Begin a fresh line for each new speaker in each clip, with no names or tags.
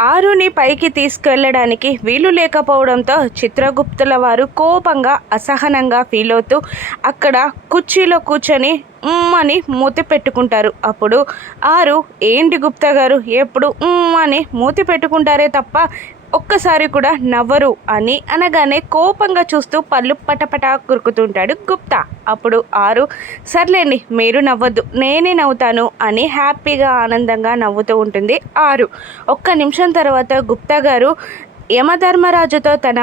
ఆరుని పైకి తీసుకెళ్ళడానికి వీలు లేకపోవడంతో చిత్రగుప్తుల వారు కోపంగా అసహనంగా ఫీల్ అవుతూ అక్కడ కుర్చీలో కూర్చొని అని మూతి పెట్టుకుంటారు. అప్పుడు ఆరు ఏంటి గుప్తా గారు? ఎప్పుడు అని మూతి పెట్టుకుంటారే తప్ప ఒక్కసారి కూడా నవ్వరు అని అనగానే కోపంగా చూస్తూ పళ్ళు పటపటా కురుకుతుంటాడు గుప్తా. అప్పుడు ఆరు సర్లేండి మీరు నవ్వద్దు నేనే నవ్వుతాను అని హ్యాపీగా ఆనందంగా నవ్వుతూ ఉంటుంది ఆరు. ఒక్క నిమిషం తర్వాత గుప్తా గారు యమధర్మరాజుతో తన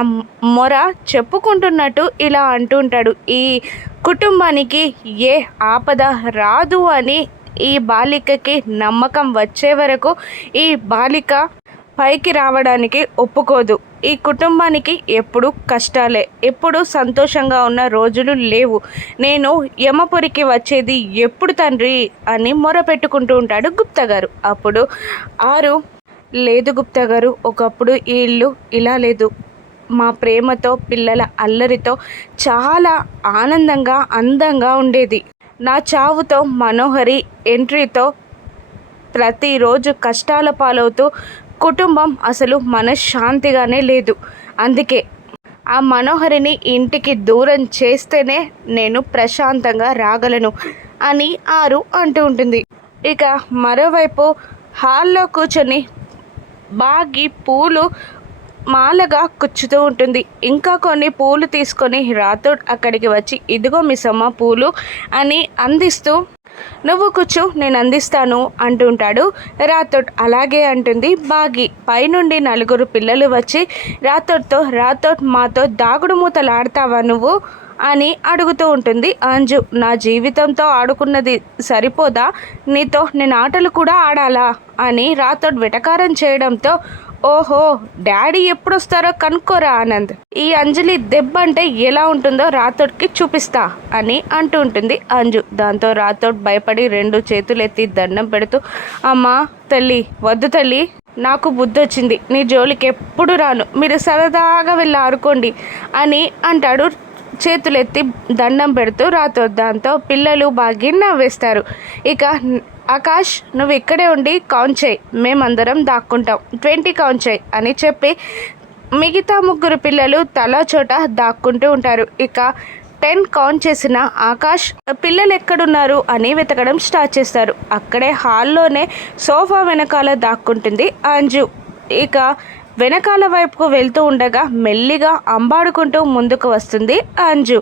మొర చెప్పుకుంటున్నట్టు ఇలా అంటుంటాడు ఈ కుటుంబానికి ఏ ఆపద రాదు అని ఈ బాలికకి నమ్మకం వచ్చే వరకు ఈ బాలిక పైకి రావడానికి ఒప్పుకోదు. ఈ కుటుంబానికి ఎప్పుడు కష్టాలే. ఎప్పుడు సంతోషంగా ఉన్న రోజులు లేవు. నేను యమపురికి వచ్చేది ఎప్పుడు తండ్రి అని మొరపెట్టుకుంటూ ఉంటాడు గుప్తా గారు అప్పుడు ఆరు లేదు గుప్తా గారు ఒకప్పుడు ఈ ఇల్లు ఇలా లేదు. మా ప్రేమతో పిల్లల అల్లరితో చాలా ఆనందంగా అందంగా ఉండేది. నా చావుతో మనోహరి ఎంట్రీతో ప్రతిరోజు కష్టాల పాలవుతూ కుటుంబం అసలు మనశ్శాంతిగానే లేదు. అందుకే ఆ మనోహరిని ఇంటికి దూరం చేస్తేనే నేను ప్రశాంతంగా రాగలను అని ఆరు అంటూ ఉంటుంది. ఇక మరోవైపు హాల్లో కూర్చొని బాగి పూలు మాలగా కుచ్చుతూ ఉంటుంది. ఇంకా కొన్ని పూలు తీసుకొని రాథోడ్ అక్కడికి వచ్చి ఇదిగో మిస్సమ్మ పూలు అని అందిస్తూ నువ్వు కూర్చో నేను అందిస్తాను అంటుంటాడు. రాథోడ్ అలాగే అంటుంది. బాగి పైనుండి నలుగురు పిల్లలు వచ్చి రాథోడ్తో రాథోడ్ మాతో దాగుడు మూతలాడతావా నువ్వు? అని అడుగుతూ ఉంటుంది. అంజు నా జీవితంతో ఆడుకున్నది సరిపోదా? నీతో నేను ఆటలు కూడా ఆడాలా? అని రాథోడ్ వెటకారం చేయడంతో ఓహో డాడీ ఎప్పుడు వస్తారో కనుక్కోరా ఆనంద్. ఈ అంజలి దెబ్బ అంటే ఎలా ఉంటుందో రాథోడ్కి చూపిస్తా అని అంటూ ఉంటుంది అంజు. దాంతో రాథోడ్ భయపడి రెండు చేతులు ఎత్తి దండం పెడుతూ అమ్మా తల్లి వద్దు తల్లి నాకు బుద్ధి వచ్చింది నీ జోలికి ఎప్పుడు రాను. మీరు సరదాగా వెళ్ళి ఆడుకోండి అని అంటాడు చేతులెత్తి దండం పెడుతూ రాతోద్దాంతో పిల్లలు బాగా నవ్వేస్తారు ఇక ఆకాష్ నువ్వు ఇక్కడే ఉండి కౌంట్ చేయి. మేమందరం దాక్కుంటాం. ట్వంటీ కౌంట్ చేయి అని చెప్పి మిగతా ముగ్గురు పిల్లలు తలా చోట దాక్కుంటూ ఉంటారు. ఇక టెన్ కౌంట్ చేసిన ఆకాష్ పిల్లలు ఎక్కడున్నారు అని వెతకడం స్టార్ట్ చేస్తారు. అక్కడే హాల్లోనే సోఫా వెనకాల దాక్కుంటుంది అంజు. ఇక వెనకాల వైపుకు వెళ్తూ ఉండగా మెల్లిగా అంబాడుకుంటూ ముందుకు వస్తుంది అంజు.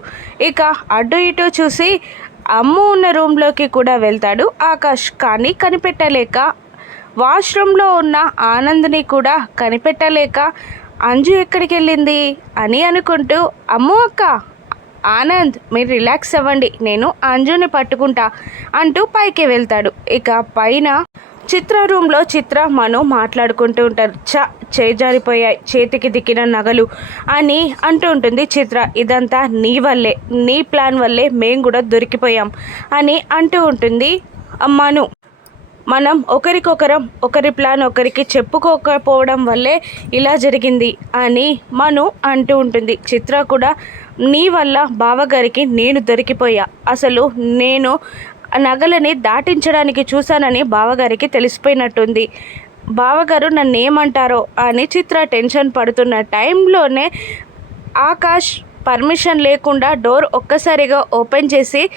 ఇక అటు ఇటు చూసి అమ్ము ఉన్న రూమ్లోకి కూడా వెళ్తాడు ఆకాష్. కానీ కనిపెట్టలేక వాష్రూమ్లో ఉన్న ఆనంద్ని కూడా కనిపెట్టలేక అంజు ఎక్కడికి వెళ్ళింది అని అనుకుంటూ అమ్ము అక్క ఆనంద్ మీరు రిలాక్స్ అవ్వండి నేను అంజుని పట్టుకుంటా అంటూ పైకి వెళ్తాడు. ఇక పైన చిత్ర రూమ్లో చిత్ర మను మాట్లాడుకుంటూ ఉంటారు. చ చేజారిపోయాయి. చేతికి దిక్కిన నగలు అని అంటూ ఉంటుంది చిత్ర. ఇదంతా నీ వల్లే నీ ప్లాన్ వల్లే మేము కూడా దొరికిపోయాం అని అంటూ ఉంటుంది అమ్మాను. మనం ఒకరికొకరం ఒకరి ప్లాన్ ఒకరికి చెప్పుకోకపోవడం వల్లే ఇలా జరిగింది అని మను అంటూ ఉంటుంది. చిత్ర కూడా నీ వల్ల బావగారికి నేను దొరికిపోయా. అసలు నేను నగలని దాటించడానికి చూశానని బావగారికి తెలిసిపోయినట్టుంది. బావగారు నన్ను ఏమంటారో అని చిత్ర టెన్షన్ పడుతున్న టైంలోనే ఆకాష్ పర్మిషన్ లేకుండా డోర్ ఒక్కసారిగా ఓపెన్ చేసి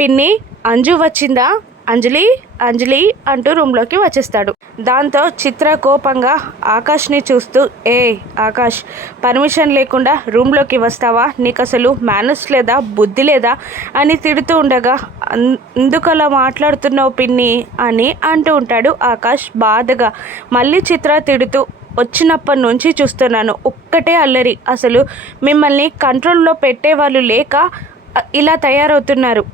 పిన్ని అంజు వచ్చిందా? అంజలి అంజలి అంటూ రూమ్లోకి వచ్చేస్తాడు. దాంతో చిత్ర కోపంగా ఆకాష్ని చూస్తూ ఏ ఆకాష్ పర్మిషన్ లేకుండా రూమ్లోకి వస్తావా? నీకు అసలు మేనస్ లేదా? బుద్ధి లేదా? అని తిడుతూ ఉండగా ఎందుకు అలా మాట్లాడుతున్నావు పిన్ని? అని అంటూ ఉంటాడు ఆకాష్ బాధగా. మళ్ళీ చిత్ర తిడుతూ వచ్చినప్పటి నుంచి చూస్తున్నాను. ఒక్కటే అల్లరి. అసలు మిమ్మల్ని కంట్రోల్లో పెట్టేవాళ్ళు లేక ఇలా తయారవుతున్నారు.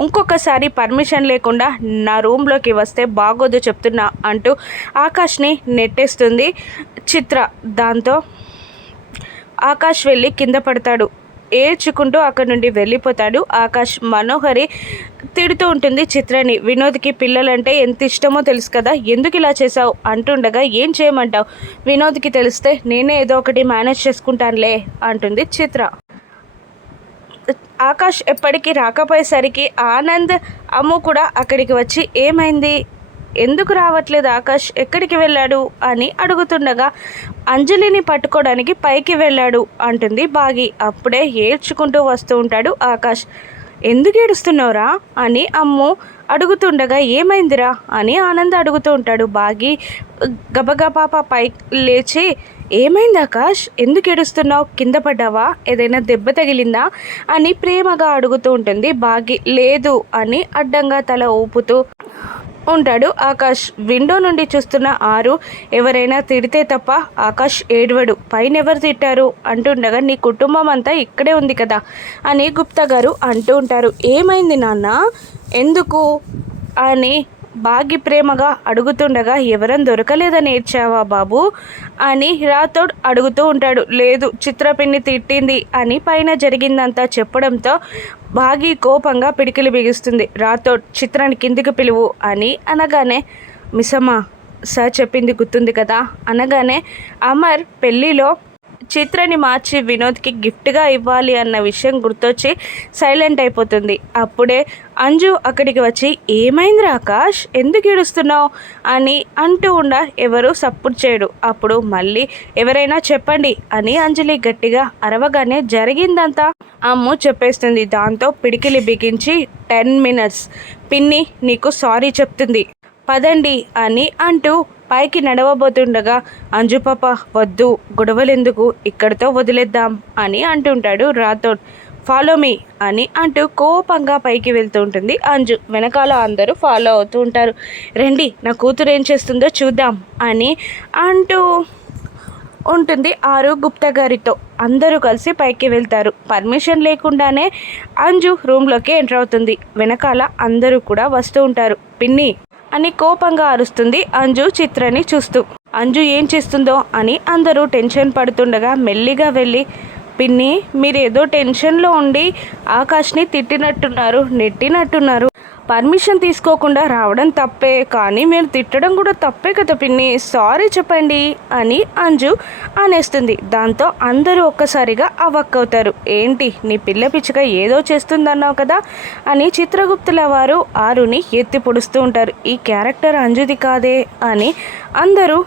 ఇంకొకసారి పర్మిషన్ లేకుండా నా రూమ్లోకి వస్తే బాగోదు చెప్తున్నా అంటూ ఆకాష్ని నెట్టేస్తుంది చిత్ర. దాంతో ఆకాష్ వెళ్ళి కింద పడతాడు. ఏడ్చుకుంటూ అక్కడి నుండి వెళ్ళిపోతాడు. ఆకాష్ మనోహరి తిడుతూ ఉంటుంది చిత్రని వినోద్కి పిల్లలంటే ఎంత ఇష్టమో తెలుసు కదా ఎందుకు ఇలా చేసావు అంటుండగా ఏం చేయమంటావు? వినోద్కి తెలిస్తే నేనే ఏదో ఒకటి మేనేజ్ చేసుకుంటానులే అంటుంది చిత్ర. ఆకాష్ ఎప్పటికీ రాకపోయేసరికి ఆనంద్ అమ్ము కూడా అక్కడికి వచ్చి ఏమైంది? ఎందుకు రావట్లేదు ఆకాష్? ఎక్కడికి వెళ్ళాడు? అని అడుగుతుండగా అంజలిని పట్టుకోవడానికి పైకి వెళ్ళాడు అంటుంది బాగి. అప్పుడే ఏడ్చుకుంటూ వస్తూ ఉంటాడు ఆకాష్. ఎందుకు ఏడుస్తున్నావురా? అని అమ్ము అడుగుతుండగా ఏమైందిరా? అని ఆనంద్ అడుగుతూ ఉంటాడు బాగి. గబగబాప పై లేచి ఏమైంది ఆకాష్? ఎందుకు ఏడుస్తున్నావు? కింద పడ్డావా? ఏదైనా దెబ్బ తగిలిందా? అని ప్రేమగా అడుగుతూ ఉంటుంది బాగి. లేదు అని అడ్డంగా తల ఊపుతూ ఉంటాడు. ఆకాష్ విండో నుండి చూస్తున్న ఆరు ఎవరైనా తిడితే తప్ప ఆకాష్ ఏడవడు. పైన ఎవరు తిట్టారు అంటుండగా నీ కుటుంబం అంతా ఇక్కడే ఉంది కదా అని గుప్తా గారు అంటూ ఉంటారు. ఏమైంది నాన్న? ఎందుకు? అని బాగి ప్రేమగా అడుగుతుండగా ఎవరం దొరకలేదని ఏడ్చావా బాబు? అని రాథోడ్ అడుగుతూ ఉంటాడు. లేదు చిత్రపిన్ని తిట్టింది అని పైన జరిగిందంతా చెప్పడంతో బాగి కోపంగా పిడికిలు బిగిస్తుంది. రాథోడ్ చిత్రాన్ని కిందికి పిలువు అని అనగానే మిసమ్మా సార్ చెప్పింది గుర్తుంది కదా అనగానే అమర్ పెళ్ళిలో చిత్రని మార్చి వినోద్కి గిఫ్ట్గా ఇవ్వాలి అన్న విషయం గుర్తొచ్చి సైలెంట్ అయిపోతుంది. అప్పుడే అంజు అక్కడికి వచ్చి ఏమైంది ఆకాష్ ఎందుకు ఏడుస్తున్నావు? అని అంటూ ఉండ ఎవరు సపోర్ట్ చేయడు. అప్పుడు మళ్ళీ ఎవరైనా చెప్పండి అని అంజలి గట్టిగా అరవగానే జరిగిందంతా అమ్ము చెప్పేస్తుంది. దాంతో పిడికిలి బిగించి టెన్ మినిట్స్. పిన్ని నీకు సారీ చెప్తుంది. పదండి అని అంటూ పైకి నడవబోతుండగా అంజుపాప వద్దు. గొడవలెందుకు? ఇక్కడితో వదిలేద్దాం అని అంటుంటాడు రాథోడ్. ఫాలో మీ అని అంటూ కోపంగా పైకి వెళ్తూ ఉంటుంది అంజు. వెనకాల అందరూ ఫాలో అవుతూ ఉంటారు. రండి నా కూతురు ఏం చేస్తుందో చూద్దాం అని అంటూ ఉంటుంది ఆరు గుప్తా గారితో. అందరూ కలిసి పైకి వెళ్తారు. పర్మిషన్ లేకుండానే అంజు రూమ్లోకి ఎంటర్ అవుతుంది. వెనకాల అందరూ కూడా వస్తూ ఉంటారు. పిన్ని అని కోపంగా అరుస్తుంది అంజు చిత్రని చూస్తూ. అంజు ఏం చేస్తుందో అని అందరూ టెన్షన్ పడుతుండగా మెల్లిగా వెళ్ళి పిన్ని మీరేదో టెన్షన్లో ఉండి ఆకాష్ని తిట్టినట్టున్నారు నెట్టినట్టున్నారు. పర్మిషన్ తీసుకోకుండా రావడం తప్పే కానీ మీరు తిట్టడం కూడా తప్పే కదా పిన్ని. సారీ చెప్పండి అని అంజు అనేస్తుంది. దాంతో అందరూ ఒక్కసారిగా అవక్కవుతారు. ఏంటి నీ పిల్ల పిచ్చుక ఏదో చేస్తుందన్నావు కదా అని చిత్రగుప్తుల వారు ఆరుని ఎత్తి పొడుస్తూ ఉంటారు. ఈ క్యారెక్టర్ అంజుది కాదే అని అందరూ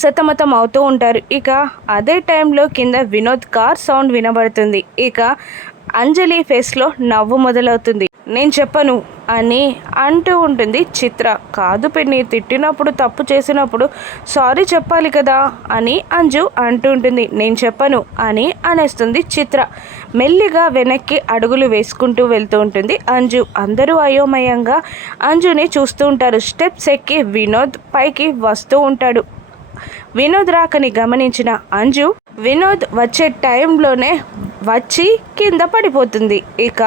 సతమతం అవుతూ ఉంటారు. ఇక అదే టైంలో కింద వినోద్ కార్ సౌండ్ వినబడుతుంది. ఇక అంజలి ఫేస్లో నవ్వు మొదలవుతుంది. నేను చెప్పను అని అంటూ ఉంటుంది చిత్ర. కాదు పిన్ని తిట్టినప్పుడు తప్పు చేసినప్పుడు సారీ చెప్పాలి కదా అని అంజు అంటూ ఉంటుంది. నేను చెప్పను అని అనేస్తుంది చిత్ర. మెల్లిగా వెనక్కి అడుగులు వేసుకుంటూ వెళ్తూ ఉంటుంది అంజు. అందరూ అయోమయంగా అంజుని చూస్తూ ఉంటారు. స్టెప్స్ ఎక్కి వినోద్ పైకి వస్తూ ఉంటాడు. వినోద్ రాకని గమనించిన అంజు వినోద్ వచ్చే టైంలోనే వచ్చి కింద పడిపోతుంది. ఇక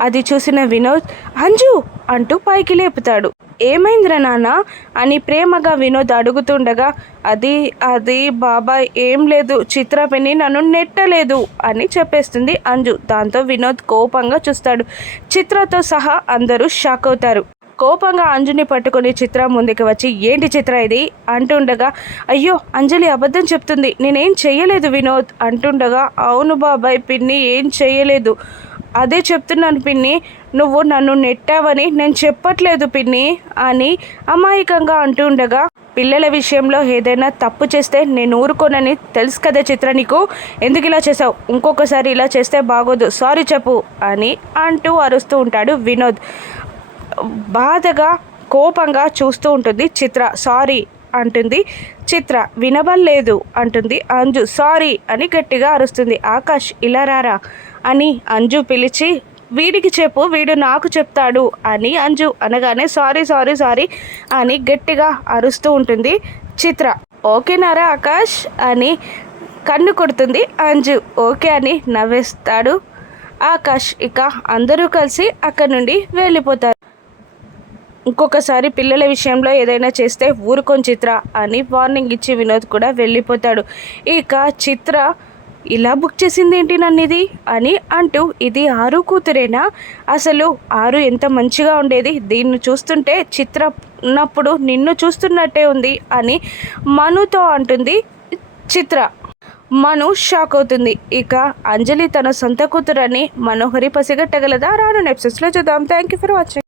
అది చూసిన వినోద్ అంజు! అంటూ పైకి లేపుతాడు. ఏమైందిరా నాన్న? అని ప్రేమగా వినోద్ అడుగుతుండగా అది అది బాబాయ్ ఏం లేదు. చిత్రపెని నన్ను నెట్టలేదు అని చెప్పేస్తుంది అంజు. దాంతో వినోద్ కోపంగా చూస్తాడు. చిత్రతో సహా అందరూ షాక్ అవుతారు. కోపంగా అంజుని పట్టుకుని చిత్ర ముందుకు వచ్చి ఏంటి చిత్ర ఇది? అంటుండగా అయ్యో అంజలి అబద్ధం చెప్తుంది. నేనేం చేయలేదు వినోద్. అంటుండగా అవును బాబాయ్ పిన్ని ఏం చేయలేదు అదే చెప్తున్నాను పిన్ని. నువ్వు నన్ను నెట్టావని నేను చెప్పట్లేదు పిన్ని అని అమాయకంగా అంటుండగా పిల్లల విషయంలో ఏదైనా తప్పు చేస్తే నేను ఊరుకోనని తెలుసు కదా చిత్ర నీకు. ఎందుకు ఇలా చేసావు ఇంకొకసారి ఇలా చేస్తే బాగోదు. సారీ చెప్పు అని అంటూ అరుస్తూ ఉంటాడు వినోద్. బాధగా కోపంగా చూస్తూ ఉంటుంది చిత్ర. సారీ అంటుంది. చిత్ర వినబడలేదు అంటుంది. అంజు సారీ అని గట్టిగా అరుస్తుంది. ఆకాష్ ఇలా రారా? అని అంజు పిలిచి వీడికి చెప్పు వీడు నాకు చెప్తాడు అని అంజు అనగానే సారీ సారీ సారీ అని గట్టిగా అరుస్తూ ఉంటుంది చిత్ర. ఓకేనారా ఆకాష్ అని కన్ను కొడుతుంది అంజు. ఓకే అని నవ్వేస్తాడు ఆకాష్. ఇక అందరూ కలిసి అక్కడి నుండి వెళ్ళిపోతారు. ఇంకొకసారి పిల్లల విషయంలో ఏదైనా చేస్తే ఊరుకొని చిత్ర అని వార్నింగ్ ఇచ్చి వినోద్ కూడా వెళ్ళిపోతాడు. ఇక చిత్ర ఇలా బుక్ చేసింది ఏంటి నన్ను ఇది? అని అంటూ ఇది ఆరు కూతురేనా? అసలు ఆరు ఎంత మంచిగా ఉండేది? దీన్ని చూస్తుంటే చిత్ర ఉన్నప్పుడు నిన్ను చూస్తున్నట్టే ఉంది అని మనుతో అంటుంది చిత్ర. మను షాక్ అవుతుంది. ఇక అంజలి తన సొంత కూతురని మనోహరి పసిగట్టగలదా? రాను నెప్సెస్లో చూద్దాం. Thank you for watching